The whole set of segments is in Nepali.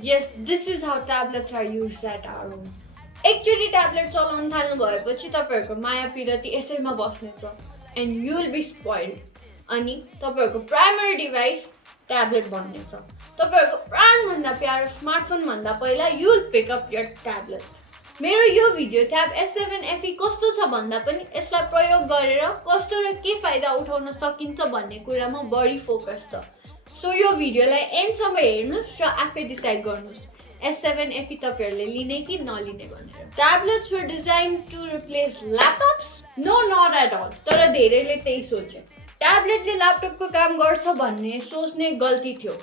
Yes, this is how tablets are used at our home. एकचोटि ट्याब्लेट चलाउन थाल्नु भएपछि तपाईहरुको माया पिरती यसैमा बस्नेछ and you will be spoiled. अनि तपाईहरुको प्राइमरी डिभाइस ट्याब्लेट बन्नेछ. तपाईहरुको प्राणभन्दा प्यारो स्मार्टफोन भन्दा पहिला you will pick up your tablet. मेरो यो भिडियो ट्याब S7 FE कस्तो छ भन्दा पनि यसलाई प्रयोग गरेर कस्तो र के फाइदा उठाउन सकिन्छ भन्ने कुरामा बढी फोकस छ. सो यो भिडियोलाई एन्डसम्म हेर्नुस् र आफै डिसाइड गर्नुस् S7 FE तपाईहरुले लिने कि नलिने भनेर. Tablets were designed to replace laptops? No, not at all. तर धेरैले त्यही सोचे. ट्याब्लेटले ल्यापटपको काम गर्छ भन्ने सोच्ने गल्ती थियो.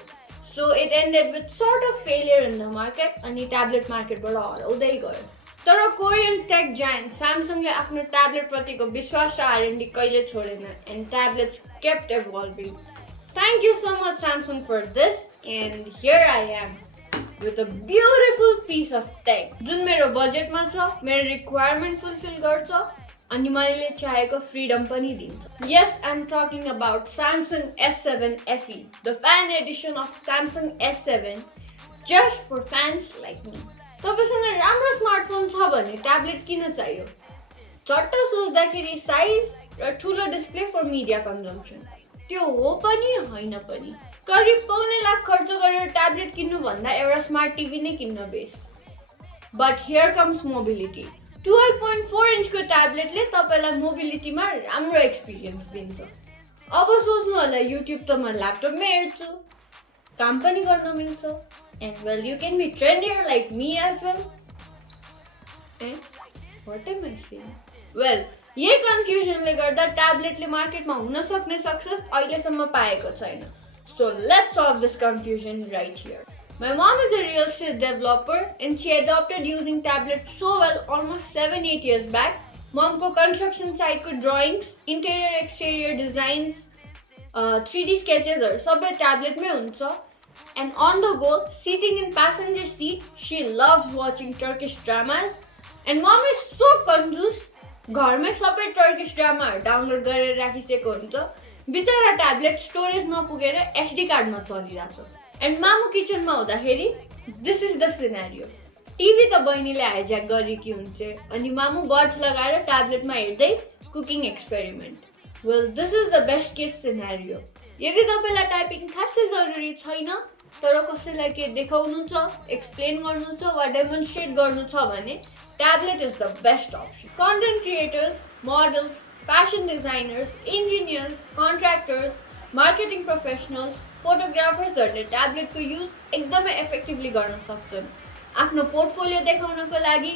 So it ended with sort of failure in the market अनि ट्याब्लेट मार्केटबाट हराउँदै गयो. तर कोरियन टेक जायन्ट स्यामसङले आफ्नो ट्याब्लेट प्रतिको विश्वास र R&D कहिले छोडेन and tablets kept evolving. Thank you so much Samsung for this and here I am with a beautiful piece of tech जुन मेरो बजेटमा छ, मेरो रिक्वायरमेन्ट फुलफिल गर्छ अनि मैले चाहेको फ्रीडम पनि दिन्छ. Yes, I'm talking about Samsung S7 FE, the fan edition of Samsung S7 just for fans like me. तपाईसँग राम्रो स्मार्टफोन छ भने ट्याब्लेट किन चाहियो? चट्ट सोच्दाखेरि साइज र ठुलो डिस्प्ले फर मिडिया कन्जम्पसन. त्यो हो पनि हैन पनि. करिब पौने लाख खर्च गरेर ट्याब्लेट किन्नु भन्दा एउटा स्मार्ट टिभी नै किन्न base. But here comes mobility. 12.4 इन्चको ट्याब्लेटले तपाईलाई मोबिलिटीमा राम्रो एक्सपिरियन्स दिन्छ. अब सोच्नु होला युट्युब त म ल्यापटपमै हेर्छु, काम पनि गर्न मिल्छ. And well, you can be trendier like me as well. What am I saying? Well, यही कन्फ्युजनले गर्दा ट्याब्लेटले मार्केटमा हुन सक्ने सक्सेस अहिलेसम्म पाएको छैन. So let's solve this confusion right here. My mom is a real estate developer and she adopted using tablets so well almost 7-8 years back. Mom ko construction site ko drawings, interior exterior designs, 3D sketches or sabai tablet mein huncha. And on the go, sitting in passenger seat, she loves watching Turkish dramas. And mom is so confused. घरमै सबै टर्किश ड्रामाहरु डाउनलोड गरेर राखिसकेको हुन्छ. बिचरा ट्याब्लेट स्टोरेज नपुगेर एसडी कार्डमा चलिरहेछ. एन्ड मामु किचनमा हुँदाखेरि this is the scenario. TV त बहिनीले हाइज्याक गरेकी हुन्छ अनि मामु बड्स लगाएर ट्याब्लेटमा हेर्दै cooking experiment. Well this is the best case scenario. यदि तपाईलाई टाइपिङ खासै जरुरी छैन तर कसैलाई के देखाउनु छ, एक्सप्लेन गर्नु छ वा डेमोन्स्ट्रेट गर्नु छ भने tablet is the best option. Content creators, models, fashion designers, engineers, contractors, marketing professionals, photographers हरुले tablet को use एकदमै effectively गर्न सक्छन्. आफ्नो पोर्टफोलियो देखाउनको लागि,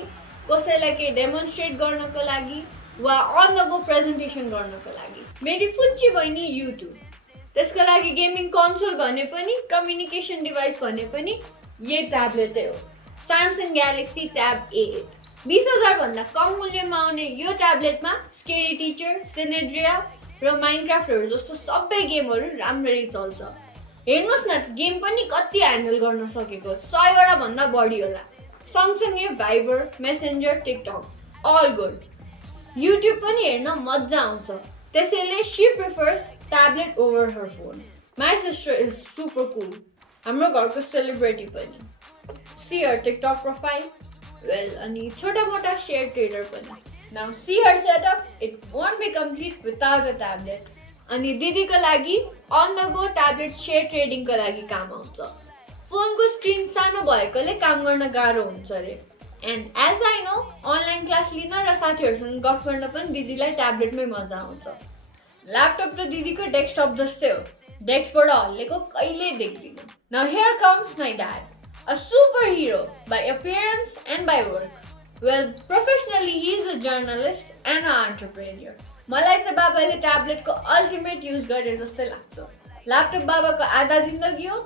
कसैलाई के डेमोन्स्ट्रेट गर्नको लागि वा on the go प्रेजेन्टेसन गर्नको लागि. मेरी फुच्ची बहिनी YouTube. त्यसको लागि गेमिङ कन्सोल भने पनि, कम्युनिकेसन डिभाइस भने पनि यही ट्याब्लेटै हो. Samsung Galaxy Tab A8. 20,000 भन्दा कम मूल्यमा आउने यो ट्याब्लेटमा स्केरी टिचर, सिनेड्रिया र माइनक्राफ्टहरु जस्तो सबै गेमहरु राम्ररी चल्छ. हेर्नुस् न गेम पनि कति ह्यान्डल गर्न सकेको 100 वटा भन्दा बढी होला. सँगसँगै Viber, messenger, TikTok all good. YouTube पनि हेर्न मज्जा आउँछ. त्यसैले she prefers tablet over her phone. My sister is super cool. हाम्रो घरको सेलिब्रिटी पनि. See her TikTok profile. Well, अनि छोटा मोटा share trader पनि. Now see her setup. It won't be complete without a tablet. अनि दिदीको लागि on the go tablet share trading को लागि काम आउँछ. फोनको स्क्रिन सानो भएकोले काम गर्न गाह्रो हुन्छ रे. And as I know, online class लिन र साथीहरुसँग गफ गर्न पनि दिदीलाई ट्याब्लेटमै मजा आउँछ. ल्यापटप त दिदीको डेस्कटप जस्तै हो. डेस्कबाट हल्लेको कहिल्यै देख्दिन. Now here comes my dad. A superhero by appearance and by work. Well, professionally he is a journalist and an entrepreneur. मलाई चाहिँ बाबाले ट्याब्लेटको अल्टिमेट युज गरे जस्तै लाग्छ. ल्यापटप बाबाको आधा जिन्दगी हो,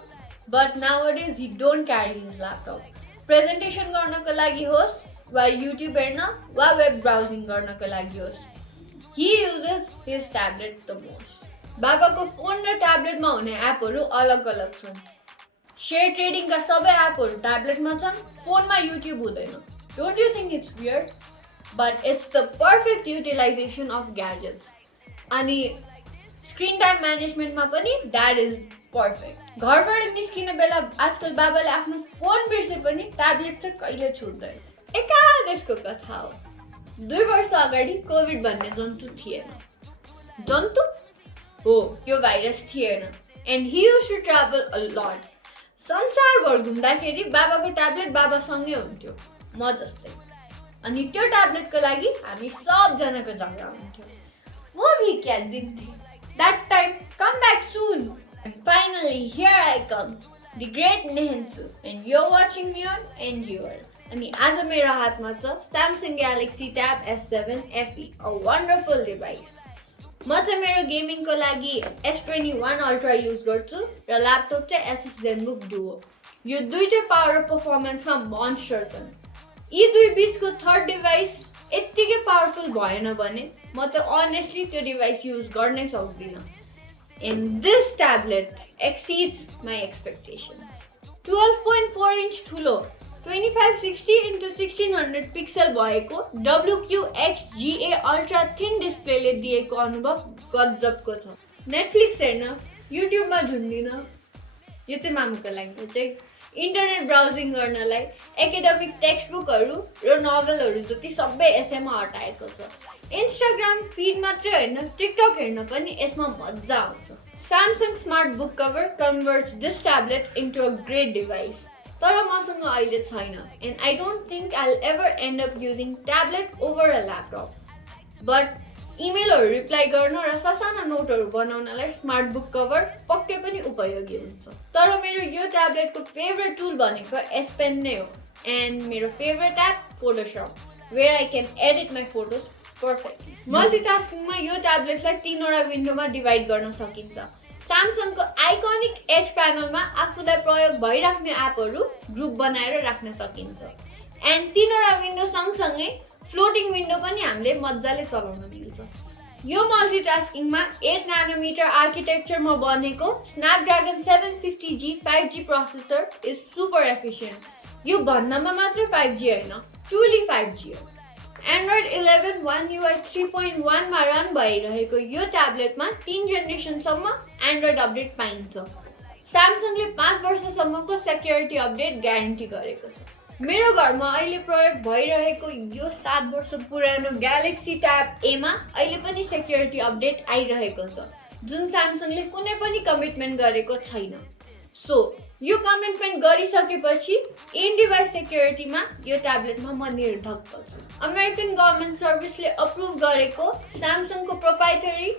but nowadays he don't carry his laptop. Presentation गर्नको लागि होस् वा युट्युब हेर्न वा वेब ब्राउजिङ गर्नको लागि होस्. He uses his tablet the most. बाबाको फोन र ट्याब्लेटमा हुने एपहरु अलग-अलग छन्. शेयर ट्रेडिङका सबै एपहरु ट्याब्लेटमा छन्, फोनमा युट्युब हुँदैन. Don't you think it's weird? But it's the perfect utilization of gadgets. अनि स्क्रिन टाइम म्यानेजमेन्टमा पनि द्याट इज पर्फेक्ट। घरबाट निस्किने बेला आजकल बाबाले आफ्नो फोन बिर्से पनि ट्याब्लेट चाहिँ कहिले छुट्दैन। एकादेशको कथा हो। 2 वर्ष अगाडि कोभिड भन्ने जन्तु थिएन। जन्तु हो, यो भाइरस थिएन। And he used to travel a lot. संसारभर घुम्दाखेरि बाबाको ट्याब्लेट बाबासँगै हुन्थ्यो, म जस्तै। अनि त्यो ट्याब्लेटको लागि हामी सबजनाको झगडा हुन्थ्यो। म भी क्या दिन थिए। That time, come back soon. And finally, here I come, the great Nehenshu, and you're watching me on Enjoy. अनि आज मेरो हातमा छ Samsung Galaxy Tab S7 FE, a wonderful device. म चाहिँ मेरो गेमिङको लागि S21 Ultra युज गर्छु र ल्यापटप चाहिँ Asus ZenBook Duo। यो दुईटै पावर र पर्फर्मेन्समा मोन्स्टर छन्। यी दुई बीचको थर्ड डिभाइस यत्तिकै पावरफुल भएन भने म त अनेस्टली त्यो डिभाइस युज गर्नै सक्दिनँ। And this tablet exceeds my expectations. 12.4 inch ठुलो 2560 into 1600 पिक्सल भएको WQXGA अल्ट्रा थिन डिस्प्लेले दिएको अनुभव गजबको छ। नेटफ्लिक्स हेर्न, युट्युबमा झुन्डिन, यो चाहिँ मामुको लागि चाहिँ इन्टरनेट ब्राउजिङ गर्नलाई एकाडेमिक टेक्स्ट बुकहरू र नोभलहरू जति सबै यसैमा हटाएको छ। इन्स्टाग्राम फिड मात्रै होइन, टिकटक हेर्न पनि यसमा मजा आउँछ। Samsung smart book cover converts this tablet into a great device. तर मसँग अहिले छैन, and I don't think I'll ever end up using tablet over a laptop. But इमेलहरू रिप्लाई गर्न र ससाना नोटहरू बनाउनलाई स्मार्ट बुक कभर पक्कै पनि उपयोगी हुन्छ। तर मेरो यो ट्याब्लेटको फेभरेट टुल भनेको S Pen नै हो, and मेरो favourite app Photoshop, where I can edit my photos perfectly. मल्टिटास्किङमा यो ट्याब्लेटलाई 3वटा विन्डोमा डिभाइड गर्न सकिन्छ। स्यामसङको आइकनिक एज प्यानलमा आफूलाई प्रयोग भइराख्ने एपहरू ग्रुप बनाएर राख्न सकिन्छ। एन्ड 3वटा विन्डो सँगसँगै फ्लोटिङ विन्डो पनि हामीले मजाले चलाउन मिल्छ। यो मल्टिटास्किङमा 8 नैनोमिटर आर्किटेक्चरमा बनेको Snapdragon 750G 5G processor is super efficient. यो भन्नमा मात्र 5G होइन, ट्रुली 5G हो। एन्ड्रोइड 11 One UI 3.1 मा रन भइरहेको यो ट्याब्लेटमा 3 जेनेरेसनसम्म एन्ड्रोइड अपडेट पाइन्छ। स्यामसङले 5 वर्षसम्मको सेक्युरिटी अपडेट ग्यारेन्टी गरेको छ। मेरो घरमा अहिले प्रयोग भइरहेको यो 7 वर्ष पुरानो ग्यालेक्सी ट्याब ए मा अहिले पनि सेक्युरिटी अपडेट आइरहेको छ, जुन स्यामसङले कुनै पनि कमिटमेन्ट गरेको छैन। सो यो कमिटमेन्ट गरिसकेपछि इन डिभाइस सेक्युरिटीमा यो ट्याब्लेटमा म निर्धक्क छु। अमेरिकन गभर्मेन्ट सर्भिसले अप्रुभ गरेको स्यामसङको प्रोप्राइटरी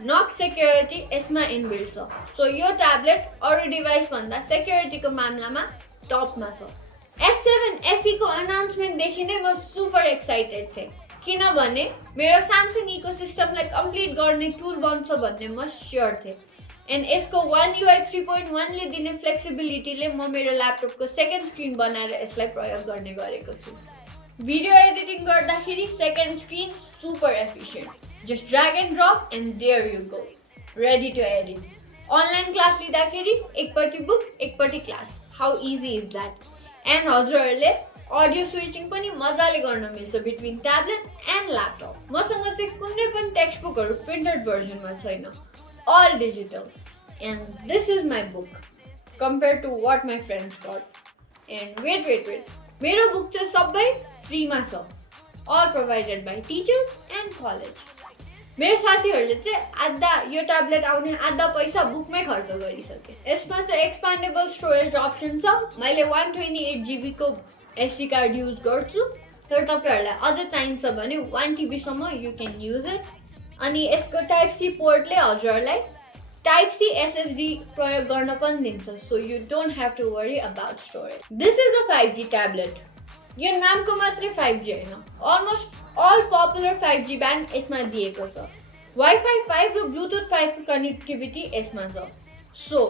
नक सेक्युरिटी यसमा इनबिल्ट छ। सो यो ट्याब्लेट अरू डिभाइस भन्दा सेक्युरिटीको मामलामा टपमा छ। S7 FE को अनाउन्समेन्टदेखि नै म सुपर एक्साइटेड थिएँ, किनभने मेरो स्यामसङ इकोसिस्टमलाई कम्प्लिट गर्ने टुल बन्छ भन्ने म स्योर थिएँ। एन्ड यसको One UI 3.1 ले दिने फ्लेक्सिबिलिटीले म मेरो ल्यापटपको सेकेन्ड स्क्रिन बनाएर यसलाई प्रयोग गर्ने गरेको छु। भिडियो एडिटिङ गर्दाखेरि second screen super efficient, just drag and drop and there you go, ready to edit. Online class लिँदाखेरि एकपट्टि बुक एकपट्टि class, how easy is that. And हजुरहरूले अडियो स्विचिङ पनि मजाले गर्न मिल्छ बिट्विन ट्याब्लेट एन्ड ल्यापटप। मसँग चाहिँ कुनै पनि टेक्स्ट बुकहरू प्रिन्टेड भर्जनमा छैन, all digital, and this is my book compared to what my friends got. And wait, मेरो बुक चाहिँ सबै फ्रीमा छ, all provided by teachers and college. मेरो साथीहरूले चाहिँ आधा यो ट्याब्लेट आउने आधा पैसा बुकमै खर्च गरिसके। यसमा चाहिँ एक्सपान्डेबल स्टोरेज अप्सन छ। मैले 128 GB को SD कार्ड युज गर्छु, तर तपाईहरुलाई अझ चाहिन्छ भने 1 TB सम्म यु क्यान युज इट। अनि यसको टाइप सी पोर्टले हजुरलाई टाइप सी SSD प्रयोग गर्न पनि दिन्छ, so you don't have to worry about storage. This is a 5G tablet. यो नामको मात्रै 5G होइन, almost all popular 5G band यसमा दिएको छ। Wi-Fi 5 र Bluetooth 5 को कनेक्टिभिटी यसमा छ। So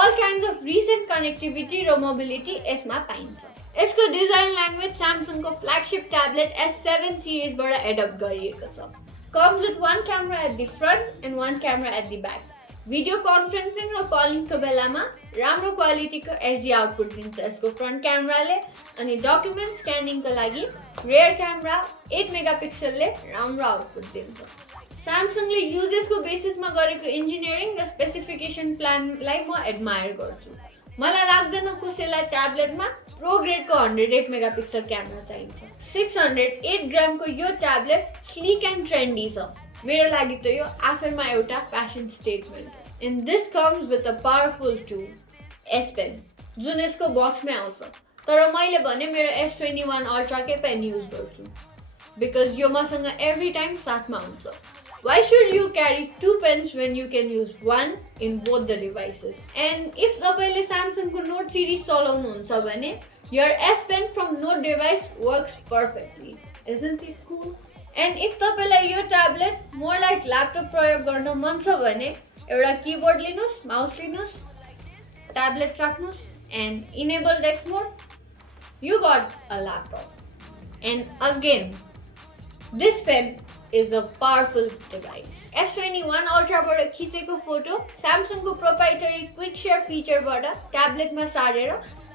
all kinds of recent connectivity र मोबिलिटी यसमा पाइन्छ। यसको डिजाइन ल्याङ्ग्वेज स्यामसङको फ्ल्यागशिप ट्याब्लेट S7 सिरिजबाट एडप्ट गरिएको छ। Comes with one camera at the front and one camera at the back. Video conferencing र कलिङको बेलामा राम्रो क्वालिटीको SD आउटपुट दिन्छ यसको फ्रन्ट क्यामेराले। अनि डकुमेन्ट स्क्यानिङको लागि रियर क्यामेरा 8 मेगापिक्सलले राम्रो आउटपुट दिन्छ। स्यामसङले युजेसको बेसिसमा गरेको इन्जिनियरिङ र स्पेसिफिकेसन प्लानलाई म एडमायर गर्छु। मलाई लाग्दैन कसैलाई ट्याब्लेटमा प्रो ग्रेडको 108 मेगापिक्सल क्यामेरा चाहिन्छ। 608 ग्रामको यो ट्याब्लेट स्लिक एन्ड ट्रेन्डी छ। मेरो लागि त यो आफैमा एउटा fashion statement. And this comes with a powerful tool, S pen, जुन यसको बक्समै आउँछ। तर मैले भने मेरो S21 अल्ट्राकै पेन युज गर्छु बिकज यो मसँग एभ्री टाइम साथमा हुन्छ। Why should you carry two pens when you can use one in both the devices? And if तपाईले Samsungको Note series चलाउनुहुन्छ भने your S Pen from Note device works perfectly. Isn't it cool? And if तपाईलाई यो tablet more like laptop प्रयोग गर्न मन छ भने एउटा keyboard लिनुस्, mouse लिनुस्, tablet राख्नुस् and enable text mode, you got a laptop. And again, this pen is a powerful device. S21 Ultra बाट खिचेको photo Samsungको proprietary quick share feature बाट ट्याब्लेटमा सारेर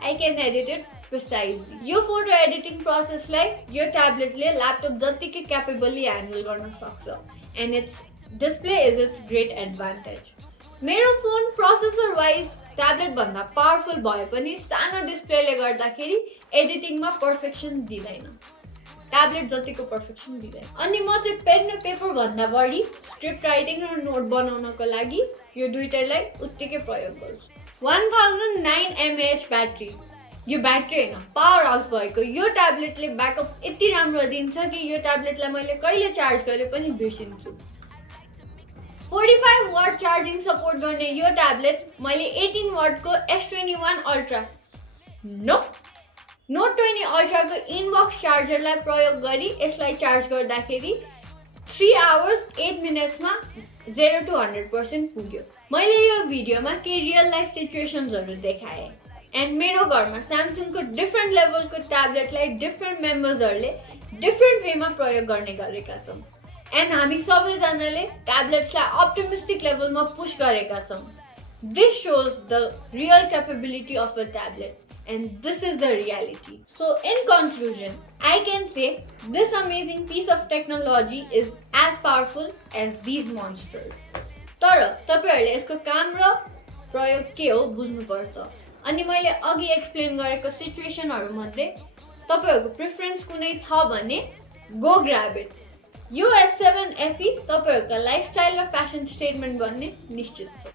I can edit it precisely. यो फोटो एडिटिङ प्रोसेसलाई यो ट्याब्लेटले ल्यापटप जतिकै क्यापेबली ह्यान्डल गर्न सक्छ and its display is its great advantage. मेरो फोन प्रोसेसर वाइज ट्याब्लेट भन्दा पावरफुल भए पनि सानो डिस्प्लेले गर्दाखेरि एडिटिङमा पर्फेक्सन दिँदैन। ट्याब्लेट जतिको पर्फेक्सन दिँदैन। अनि म चाहिँ पेन र पेपर भन्दा बढी स्क्रिप्ट राइटिङ र नोट बनाउनको लागि यो दुईटैलाई उत्तिकै प्रयोग गर्छु। 1009 mAh ब्याट्री, यो ब्याट्री हैन पावर हाउस भएको यो ट्याब्लेटले ब्याकअप यति राम्रो दिन्छ कि यो ट्याब्लेटलाई मैले कहिले चार्ज गरे पनि बिर्सिन्छु। 45 वाट चार्जिङ सपोर्ट गर्ने यो ट्याब्लेट मैले 18 वाटको S21 अल्ट्रा Note 20 अल्ट्राको इनबक्स चार्जरलाई प्रयोग गरी यसलाई चार्ज गर्दाखेरि 3 hours 8 minutesमा 0 to 100% पुग्यो। मैले यो भिडियोमा केही रियल लाइफ सिचुएसन्सहरु देखाएँ एन्ड मेरो घरमा स्यामसङको डिफरेन्ट लेभलको ट्याब्लेटलाई डिफरेन्ट मेम्बर्सहरुले डिफरेन्ट वेमा प्रयोग गर्ने गरेका छौं एन्ड हामी सबैजनाले ट्याब्लेट्सलाई अप्टिमिस्टिक लेभलमा पुश गरेका छौं। This shows the real capability of a tablet. And this is the reality. So in conclusion, I can say this amazing piece of technology is as powerful as these monsters. तर तपाईहरुले यसको काम र प्रयोग के हो बुझ्नुपर्छ। अनि मैले अघि एक्सप्लेन गरेको सिचुएसनहरु मध्ये तपाईहरुको प्रेफरेन्स कुनै छ भने गो ग्र्याब इट। यो S7 FE तपाईहरुको लाइफस्टाइल र फ्यासन स्टेटमेन्ट बन्ने निश्चित छ।